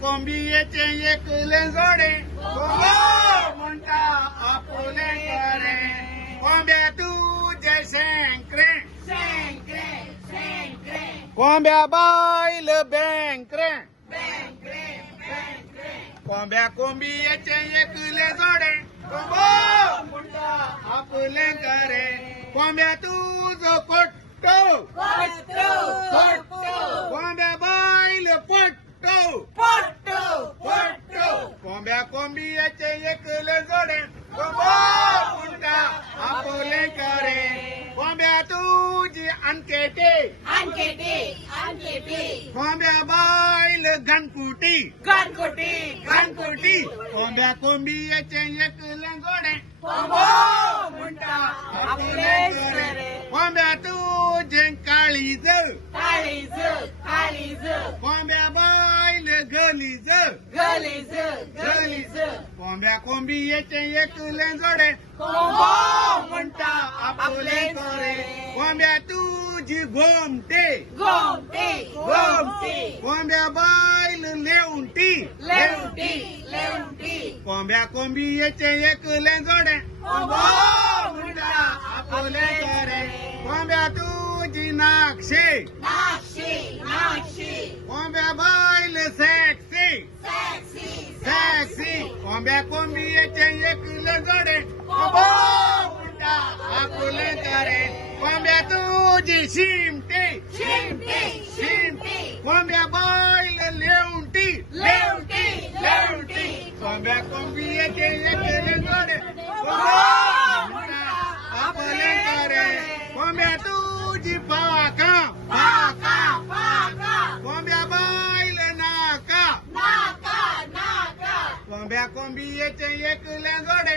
कोंबियेचे एकले जोडे कोंबो म्हणता आपुले करे कोंब्या तुझे शेंकरे कोंब्या बाईल बँकरे कोंब्या कोंबियेचे एकले जोडे कोंबो म्हणता आपुले करे कोंब्या तुझं कोट्टो कोंब्या बाईल पट्टो कोंब्या कोंबियाचे एकले जोडे कोंबो म्हणता आपुले करे कोंब्या तुझी अनकेटे कोंब्या बाईल घनकुटी कोंब्या कोंबियाचे एकले जोडे कोंबो म्हणता आपुले करे कोंब्या तुझे काळीज कोंब्या बाईल गलीज कोंब्या कोंबियेचे एकले जोडे कोंबो म्हणता आपुले करे कोंब्या तुझी घोमटे कोंब्या बाईल लेवंटी कोंब्या कोंबियेचे एकले जोडे कोंबो म्हणता आपुले करे कोंब्या तुझी नाक्षे कोंब्या बाईल सेक्सी कोंब्या कोंबियेचे एकले जोडे कोंबो म्हणता आपुले करे कोंब्या तुझी शिमटे कोंब्या बाईल लेवंटी कोंब्या कोंबियेचे एकले जोडे कोंबो म्हणता आपुले करे कोंब्या तुझी पाका कोंब्या बाईल नाका कोंब्या कोंबियेचे एकले जोडे